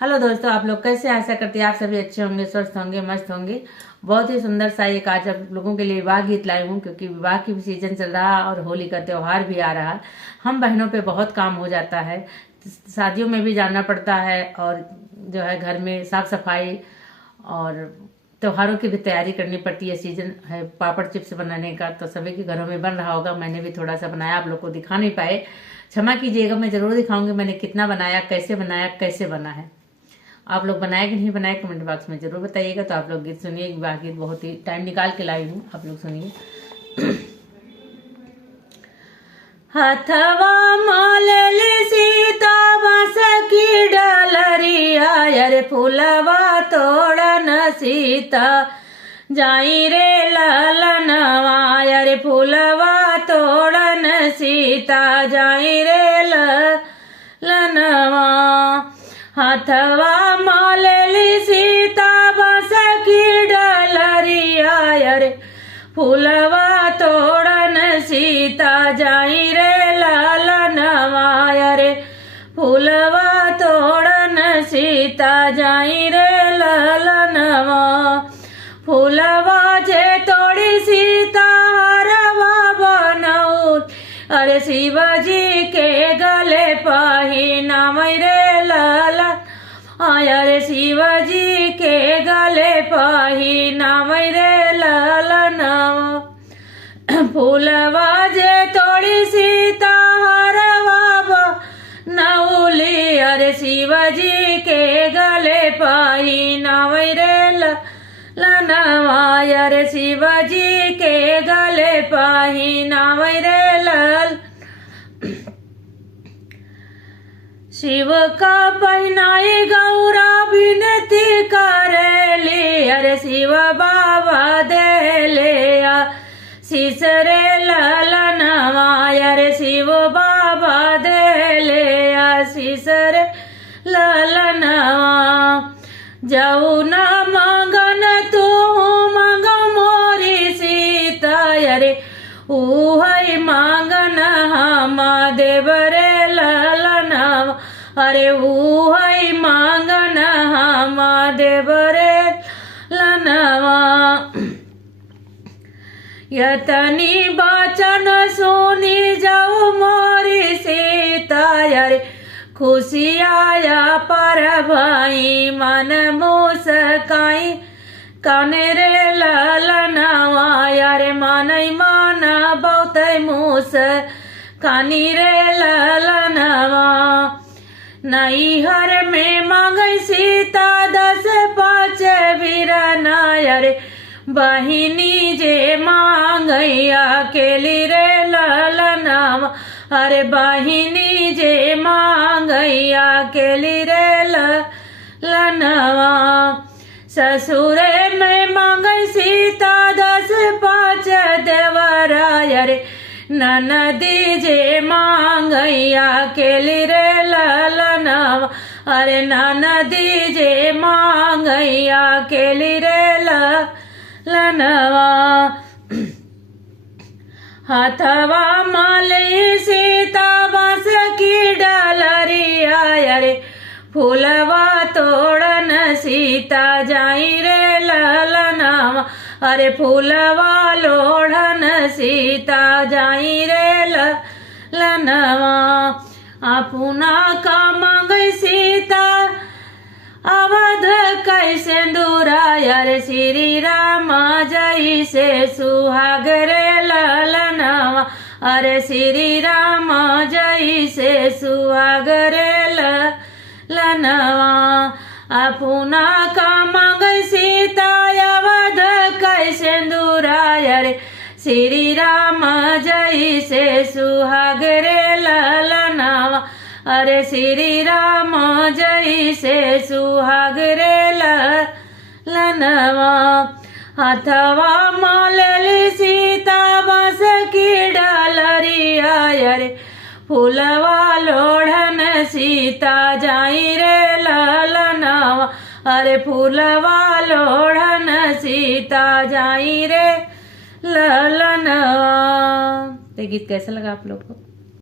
Hello दोस्तों, आप लोग कैसे? आशा करती है आप सभी अच्छे होंगे, स्वस्थ होंगे, मस्त होंगे। बहुत ही सुंदर सा एक आज आप लोगों के लिए विवाह गीत लाई हूँ, क्योंकि विवाह की भी सीजन चल रहा है और होली का त्योहार भी आ रहा है। हम बहनों पे बहुत काम हो जाता है, शादियों में भी जाना पड़ता है और जो है घर में साफ सफाई और त्योहारों की भी तैयारी करनी पड़ती है। सीजन है पापड़ चिप्स बनाने का, तो सभी के घरों में बन रहा होगा। मैंने भी थोड़ा सा बनाया, आप लोग को दिखा नहीं पाए, क्षमा कीजिएगा। मैं जरूर दिखाऊंगी मैंने कितना बनाया, कैसे बना है। आप लोग बनाए कि नहीं बनाए कमेंट बॉक्स में जरूर बताइएगा। तो आप लोग गीत सुनिए, विवाह गीत बहुत ही टाइम निकाल के लाई हूँ, आप लोग सुनिए। हथवा मालली सीता बस की डलरिया, अरे फूलवा तोड़न सीता जाई रे ललनवा, अरे फूलवा तोड़न सीता जाई रे ललनवा। हथवा मालली सीता बस की डलरिया, अरे फूलवा तोड़न सीता जाई रे ललनवा, अरे फूलवा तोड़न सीता जाई रे ललनवा। फूलवा जे तोड़ी सीता हरवा बनऊ, अरे शिवजी के गले पहिनाव रे अरे शिवजी के गले पहिनाव रे ललनवा। फूलवा जे तोड़ी सीता हरवा बनौली, अरे शिवजी के गले पहिनाव रे ललनवा, अरे शिवजी के गले पहिनाव रे शिव का पहनाई गौरा विनती करेली, अरे शिव बाबा दे ले सीसरे ललनवा, अरे शिव बाबा दे ले सीसरे ललनवा। जाऊ न मांगन तू मांग मोरी सीता, अरे उहई मांगन हम देवरे ललनवा, अरे उहई मांगन हम देवरे ललनवा। यतनी बचन सुनी जाऊ मोरी सीता, अरे खुशियाया पर भाई मन मुस्काई काने रे ललनवा, अरे मनई मन बहुत मुस्कानी रे ललनवा। नैहर में मांगई सीता 10-5 बिरना, अरे बहिनी जे मांगई अकेली रे ललनवा, अरे बहिनी जे मांगई अकेली रे ललनवा। ससुरे में मांगई सीता 10-5 देवरा, अरे ननदी जे मांगई अकेली रे ललनवा, अरे ननदी जे मांगई अकेली रे ललनवा। हथवा मालई सीता बस की डलरिया, अरे फूलवा तोड़न सीता जाई रे ललनवा, अरे फूलवा लोढ़न सीता जाई रे ललनवा। अपना का मांगई सीता अवध कैसे दूरा, अरे श्री राम जई से सुहाग रे ललनवा, अरे श्री राम जई से सुहाग रे ललनवा। अपना का मांगई सीता अवध कैसे दूरा, अरे श्री राम जई से सुहाग रे ललनवा, अरे श्री राम जई से सुहाग रे ललनवा। हथवा मालली सीता बस की डलरिया, अरे फूलवा लोढ़न सीता जाई रे ललनवा, अरे फूलवा लोढ़न सीता जाई रे ललनवा। तो गीत कैसा लगा आप लोग को?